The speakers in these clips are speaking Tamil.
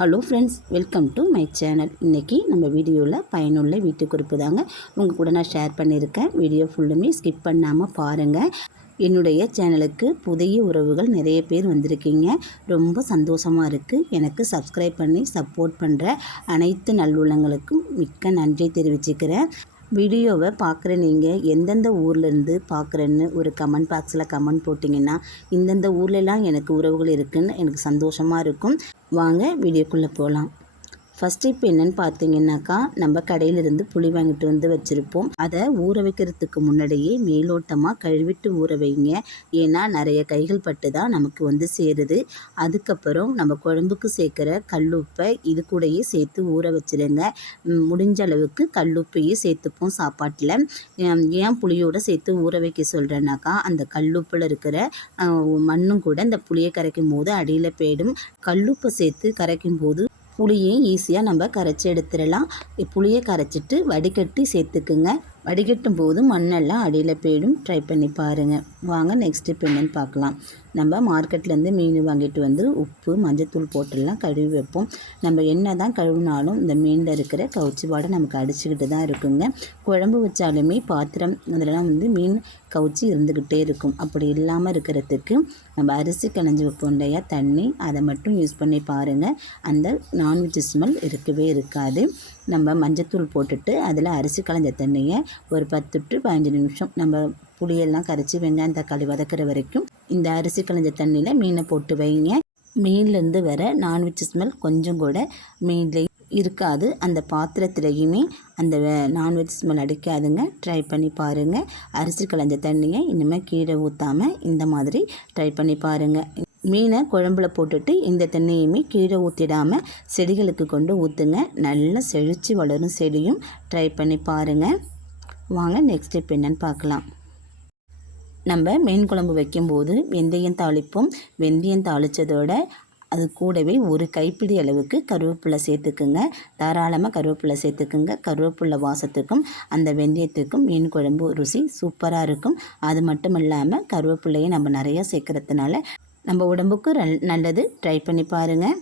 Hello friends, welcome to my channel. இன்றைக்கி நம்ம வீடியோவில் பயனுள்ள வீட்டு குறிப்பு தாங்க உங்கள் கூட நான் ஷேர் பண்ணியிருக்கேன். வீடியோ ஃபுல்லுமே ஸ்கிப் பண்ணாமல் பாருங்கள். என்னுடைய சேனலுக்கு புதிய உறவுகள் நிறைய பேர் வந்திருக்கீங்க. ரொம்ப சந்தோஷமாக இருக்குது. எனக்கு சப்ஸ்கிரைப் பண்ணி சப்போர்ட் பண்ணுற அனைத்து நல்லுள்ளங்களுக்கும் மிக்க நன்றி தெரிவிச்சுக்கிறேன். வீடியோவை பார்க்குற நீங்கள் எந்தெந்த ஊர்லேருந்து பார்க்குறேன்னு ஒரு கமெண்ட் பாக்ஸில் கமெண்ட் போட்டிங்கன்னா இந்தந்த ஊர்லெலாம் எனக்கு உறவுகள் இருக்குதுன்னு எனக்கு சந்தோஷமாக இருக்கும். வாங்க வீடியோக்குள்ளே போகலாம். ஃபஸ்ட்டு இப்போ என்னென்னு பார்த்தீங்கன்னாக்கா, நம்ம கடையிலிருந்து புளி வாங்கிட்டு வந்து வச்சுருப்போம். அதை ஊற வைக்கிறதுக்கு முன்னாடியே மேலோட்டமாக கழுவிட்டு ஊற வைங்க. ஏன்னா நிறைய கைகள் பட்டு தான் நமக்கு வந்து சேருது. அதுக்கப்புறம் நம்ம குழம்புக்கு சேர்க்குற கல்லுப்பை இது கூடயே சேர்த்து ஊற வச்சுருங்க. முடிஞ்ச அளவுக்கு கல்லுப்பையே சேர்த்துப்போம் சாப்பாட்டில். ஏன் புளியோடு சேர்த்து ஊற வைக்க சொல்கிறேன்னாக்கா, அந்த கல்லுப்பில் இருக்கிற மண்ணும் கூட இந்த புளியை கரைக்கும் போது அடியில் போயிடும். கல்லுப்பை சேர்த்து கரைக்கும் போது புளியை ஈஸியாக நம்ம கரைச்சி எடுத்துடலாம். புளியை கரைச்சிட்டு வடிகட்டி சேர்த்துக்குங்க. வடிகட்டும் போது மண்ணெல்லாம் அடியில் போயிடும். ட்ரை பண்ணி பாருங்கள். வாங்க நெக்ஸ்ட் இப்போ என்னென்னு பார்க்கலாம். நம்ம மார்க்கெட்லேருந்து மீன் வாங்கிட்டு வந்து உப்பு மஞ்சத்தூள் போட்டுடலாம் கழுவி வைப்போம். நம்ம என்ன தான் கழுவினாலும் இந்த மீனில் இருக்கிற கவுச்சி வாடை நமக்கு அடிச்சுக்கிட்டு தான் இருக்குங்க. குழம்பு வச்சாலுமே பாத்திரம் அதிலலாம் வந்து மீன் கவுச்சி இருந்துக்கிட்டே இருக்கும். அப்படி இல்லாமல் இருக்கிறதுக்கு நம்ம அரிசி களைஞ்சி வைப்போம் இல்லையா தண்ணி, அதை மட்டும் யூஸ் பண்ணி பாருங்கள். அந்த நான்வெஜ் ஸ்மெல் இருக்கவே இருக்காது. நம்ம மஞ்சத்தூள் போட்டுட்டு அதில் அரிசி களைஞ்ச தண்ணியை ஒரு 10 to 15 நிமிஷம் நம்ம புளியெல்லாம் கரைச்சி வெங்காயம் தக்காளி வதக்கிற வரைக்கும் இந்த அரிசி களைஞ்ச தண்ணியில் மீனை போட்டு வைங்க. மீன்லேருந்து வர நான்வெஜ் ஸ்மெல் கொஞ்சம் கூட மீனில் இருக்காது. அந்த பாத்திரத்துலேயுமே அந்த நான்வெஜ் ஸ்மெல் அடிக்காதுங்க. ட்ரை பண்ணி பாருங்கள். அரிசி களைஞ்ச தண்ணியை இனிமேல் கீழே ஊற்றாமல் இந்த மாதிரி ட்ரை பண்ணி பாருங்கள். மீனை குழம்புல போட்டுட்டு இந்த தண்ணியுமே கீழே ஊற்றிடாமல் செடிகளுக்கு கொண்டு ஊற்றுங்க. நல்லா செழித்து வளரும் செடியும். ட்ரை பண்ணி பாருங்கள். வாங்க நெக்ஸ்ட் இப்போ என்னென்னு பார்க்கலாம். நம்ம மீன் குழம்பு வைக்கும்போது வெந்தயம் தாளிப்போம். வெந்தயம் தாளித்ததோட அது கூடவே ஒரு கைப்பிடி அளவுக்கு கருவேப்பிலை சேர்த்துக்குங்க. தாராளமாக கருவேப்பிலை சேர்த்துக்குங்க. கருவேப்பிலை வாசத்துக்கும் அந்த வெந்தயத்துக்கும் மீன் குழம்பு ருசி சூப்பராக இருக்கும். அது மட்டும் இல்லாமல் கருவேப்பிலையை நம்ம நிறையா சேர்க்குறதுனால நம்ம உடம்புக்கு நல்லது. ட்ரை பண்ணி பாருங்கள்.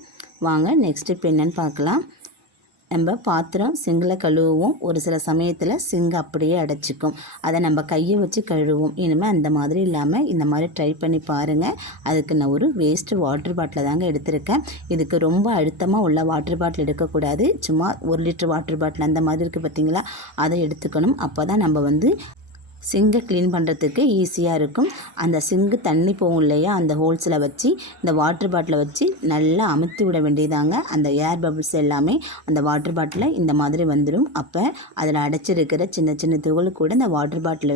வாங்க நெக்ஸ்ட் இப்போ என்னென்னு பார்க்கலாம். நம்ம பாத்திரம் சிங்கில் கழுவுவோம். ஒரு சில சமயத்தில் சிங்கு அப்படியே அடைச்சிக்கும். அதை நம்ம கையை வச்சு கழுவுவோம். இனிமேல் அந்த மாதிரி இல்லாமல் இந்த மாதிரி ட்ரை பண்ணி பாருங்கள். அதுக்கு நான் ஒரு வேஸ்ட்டு வாட்டர் பாட்டில் தாங்க எடுத்திருக்கேன். இதுக்கு ரொம்ப அழுத்தமாக உள்ள வாட்டர் பாட்டில் எடுக்கக்கூடாது. சும்மா 1 லிட்டர் வாட்டர் பாட்டில் அந்த மாதிரி இருக்குது பார்த்திங்களா, அதை எடுத்துக்கணும். அப்போ தான் நம்ம வந்து சிங்கை க்ளீன் பண்ணுறதுக்கு ஈஸியாக இருக்கும். அந்த சிங்கு தண்ணி போகும் இல்லையா, அந்த ஹோல்ஸில் வச்சு இந்த வாட்டர் பாட்டிலை வச்சு நல்லா அமுத்தி விட வேண்டியதாங்க. அந்த ஏர் பபிள்ஸ் எல்லாமே அந்த வாட்டர் பாட்டிலில் இந்த மாதிரி வந்துடும். அப்போ அதில் அடைச்சிருக்கிற சின்ன சின்ன துகள் கூட இந்த வாட்டர் பாட்டில்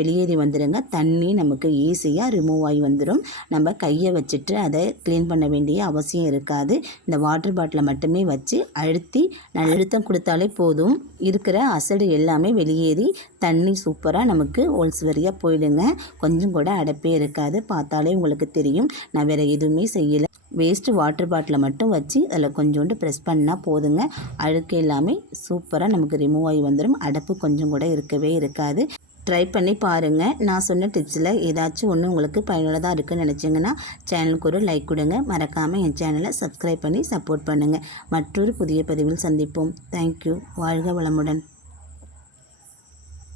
வெளியேறி வந்துடுங்க. தண்ணி நமக்கு ஈஸியாக ரிமூவ் ஆகி வந்துடும். நம்ம கையை வச்சுட்டு அதை க்ளீன் பண்ண வேண்டிய அவசியம் இருக்காது. இந்த வாட்டர் பாட்டிலை மட்டுமே வச்சு அழுத்தி அழுத்தம் கொடுத்தாலே போதும். இருக்கிற அசடு எல்லாமே வெளியேறி தண்ணி சூப்பராக நமக்கு ஹோல்ஸ் வரியாக போயிடுங்க. கொஞ்சம் கூட அடைப்பே இருக்காது. பார்த்தாலே உங்களுக்கு தெரியும். நான் வேறு எதுவுமே செய்யலை. வேஸ்ட்டு வாட்டர் பாட்டிலை மட்டும் வச்சு அதில் கொஞ்சோண்டு ப்ரெஸ் பண்ணால் போதுங்க. அழுக்கு எல்லாமே சூப்பராக நமக்கு ரிமூவ் ஆகி வந்துடும். அடைப்பு கொஞ்சம் கூட இருக்கவே இருக்காது. ட்ரை பண்ணி பாருங்கள். நான் சொன்ன டிப்ஸில் ஏதாச்சும் ஒன்று உங்களுக்கு பயனுள்ளதாக இருக்குதுன்னு நினச்சிங்கன்னா சேனலுக்கு ஒரு லைக் கொடுங்க. மறக்காமல் என் சேனலை சப்ஸ்கிரைப் பண்ணி சப்போர்ட் பண்ணுங்கள். மற்றொரு புதிய பதிவில் சந்திப்போம். தேங்க்யூ. வாழ்க வளமுடன்.